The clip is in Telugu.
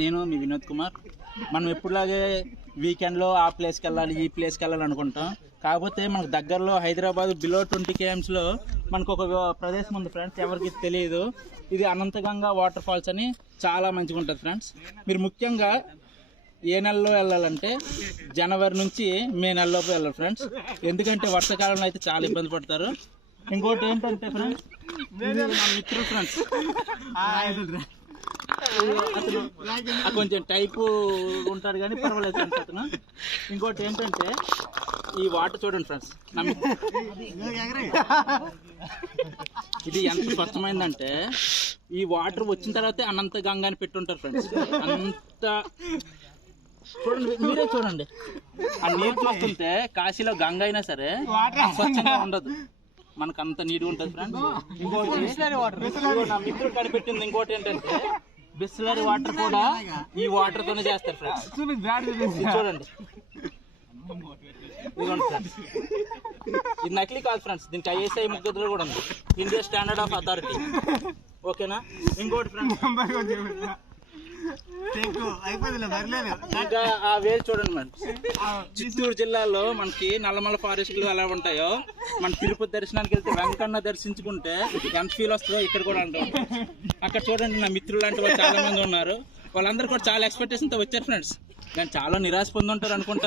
నేను మీ వినోద్ కుమార్. మనం ఎప్పుడులాగే వీకెండ్లో ఆ ప్లేస్కి వెళ్ళాలి ఈ ప్లేస్కి వెళ్ళాలి అనుకుంటాం. కాకపోతే మనకు దగ్గరలో హైదరాబాద్ బిలో 20 kmsలో మనకు ఒక ప్రదేశం ఉంది ఫ్రెండ్స్, ఎవరికి తెలియదు. ఇది అనంత గంగా వాటర్ ఫాల్స్ అని చాలా మంచిగా ఉంటుంది ఫ్రెండ్స్. మీరు ముఖ్యంగా ఏ నెలలో వెళ్ళాలంటే జనవరి నుంచి మే నెలలోపు వెళ్ళాలి ఫ్రెండ్స్, ఎందుకంటే వర్షాకాలంలో అయితే చాలా ఇబ్బంది పడతారు. ఇంకోటి ఏంటంటే ఫ్రెండ్స్, ఇది నా మిత్రుడు ఫ్రెండ్స్, అతను కొంచెం టైపు ఉంటాడు కానీ పర్వాలేదు ఫ్రెండ్స్ అతను. ఇంకోటి ఏంటంటే ఈ వాటర్ చూడండి ఫ్రెండ్స్, ఇది ఎంత స్వచ్ఛమైందంటే ఈ వాటర్ వచ్చిన తర్వాతే అనంత గంగా అని పెట్టుంటారు ఫ్రెండ్స్. అంత చూడండి, మీరే చూడండి. ఆ నీరు చూస్తుంటే కాశీలో గంగ అయినా సరే స్వచ్ఛంగా ఉండదు, మనకు అంత నీట్గా ఉంటుంది ఫ్రెండ్స్. ఇంకోటి నా మిత్రుడు కనిపెట్టింది ఇంకోటి ఏంటంటే బిస్లరీ వాటర్ కూడా ఈ వాటర్ తోనే చేస్తారు ఫ్రెండ్స్. చూడండి, ఇదిగోండి ఫ్రెండ్స్, ఇది నకిలీ కాదు ఫ్రెండ్స్, దీనికి ISI ముగ్గురు కూడా ఉంది, ఇండియా స్టాండర్డ్ ఆఫ్ అథారిటీ. ఓకేనా? ఇంకోటి ఫ్రెండ్స్, ఇంకా ఆ వేలు చూడండి మేడం, చిత్తూరు జిల్లాలో మనకి నల్లమల ఫారెస్ట్లు ఎలా ఉంటాయో, మన తిరుపతి దర్శనానికి వెళ్తే వెంకన్న దర్శించుకుంటే ఎంత ఫీల్ వస్తుందో ఇక్కడ కూడా అంటాం. అక్కడ చూడండి, నా మిత్రులు లాంటి వాళ్ళు చాలా మంది ఉన్నారు, వాళ్ళందరూ కూడా చాలా ఎక్స్పెక్టేషన్తో వచ్చారు ఫ్రెండ్స్, కానీ చాలా నిరాశ పొంది ఉంటారు అనుకుంటాను.